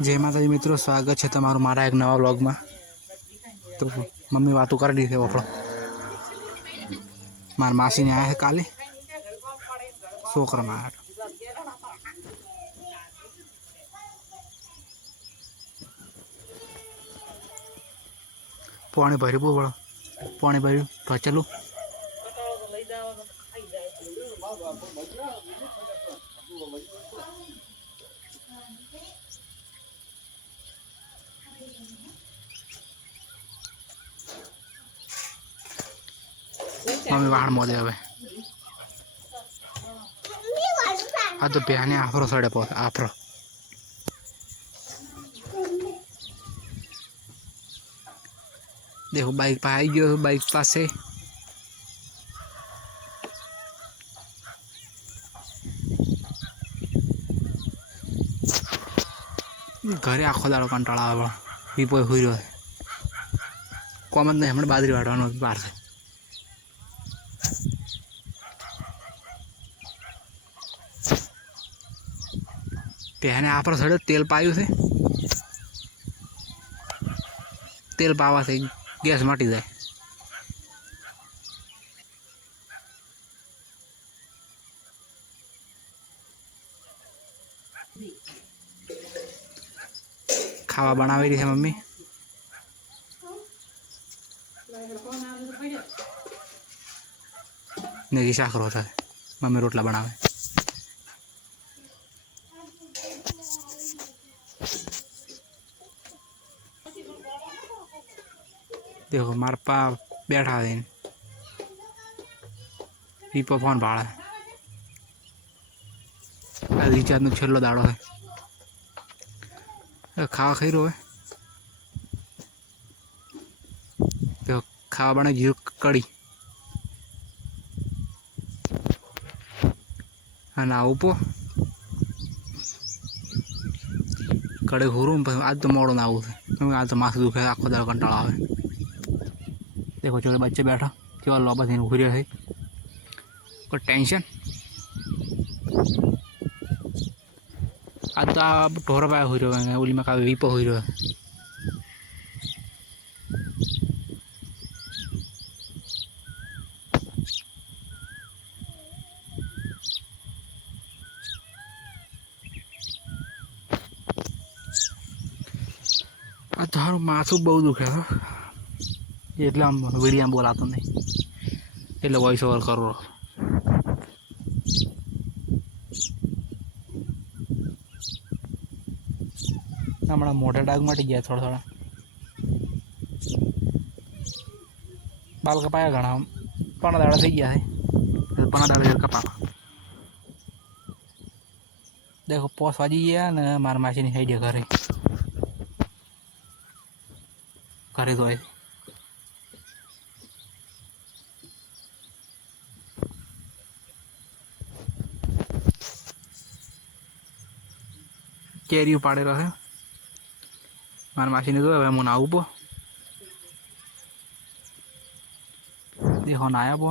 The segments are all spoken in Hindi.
जय माताजी मित्रों, स्वागत है तमारू मारा एक नवा व्लॉग में। तो मम्मी बातों कर दी थे वफड़ो मार मासी ने आया है काले छोकरा में आया पानी भरी बो बड़ा पानी भरी तो चलो मम्मी बाहर मोदे हवे आ तो बिहाने आफरो सड़े पो आफरो देखो बाइक पे आई गयो बाइक पास से घरे आखो दाड़ो कंटाळा आवे पीपो हुई रह्यो कॉमन नहीं हमने बाजरी वाटवानो बाहर से पहने आप सड़े तेल पायु से तेल पावा से गैस मटी जाए खावा बनावी रही है मम्मी नहीं शाक होता है मम्मी रोटला बनावे देखो मार पा बैठा है पीपो फोन भाड़ा रिचार्ज नो छेल्लो दाड़ो है खावा खाई रो है देखो खावा बना जीरो कड़ी ना उपो कड़े घूरू आज तो मोड़ो ना आऊ क्योंकि आज तो माथु दुखे आखो दाड़ो कंटाळो आवे देखो छोटे बच्चे बैठा केवल लोबा थी घूर है कोई टेंशन आज तो ढोर पाया हुई रहो उली में का वीपो हुई रहो आ थारू माथु बहु दुखे એટલે આમ વિડીયા બોલાતો નહીં એટલે વોઇસ ઓવર કરો હમણાં મોટા ડાગ મટી ગયા થોડા થોડા બાલ કપાયા ઘણા પણ દાડા થઈ ગયા છે પણ દાડા કપા देखो पोस वाजी गया ने मार मासी ની સાઈડે ઘરે ઘરે તો केरियो पाड़ेलो है मार मासी ने तो हवे मुना आऊपो देखो नाया बो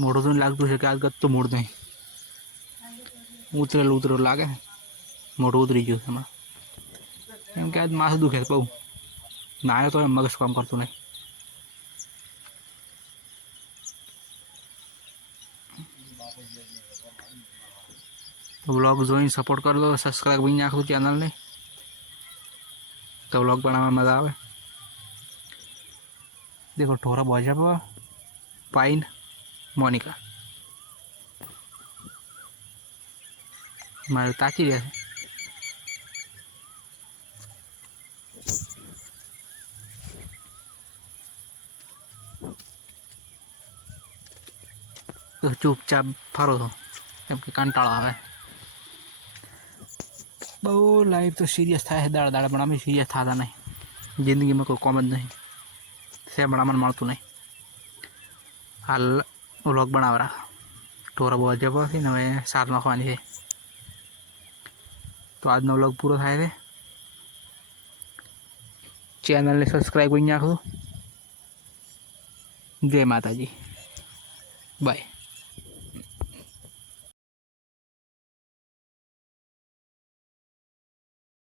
मोटो तो लागतु है कि आज गत्तो मोड़ दे उतरेल उतरेल लागे मोटो उतरी गयो हमारा एम के आज माथु दुखे बहु नाया तो मगज काम करतो नहीं तो व्लॉग जोइन सपोर्ट कर दो सब्सक्राइब भी नाखो चैनल ने तो व्लॉग बनावा मजा आवे देखो ठोरा बजा पर पाइन मोनिका मारे ताकी रहे तो चुपचाप फरो तो केम के कंटाळो आवे बहु लाइफ तो सीरियस था दाड़ा दाड़ा पण अमे सीरियस था नहीं जिंदगी में कोई कॉमन नहीं से बड़ा मन मळतु नहीं हाल व्लॉग बनाव रहा टोरा बहुत जबरदस्त थी ने साथ नाखवानी है तो आज नो व्लॉग पूरो थाय छे चैनल ने सब्सक्राइब करी नाखो जय माताजी बाय।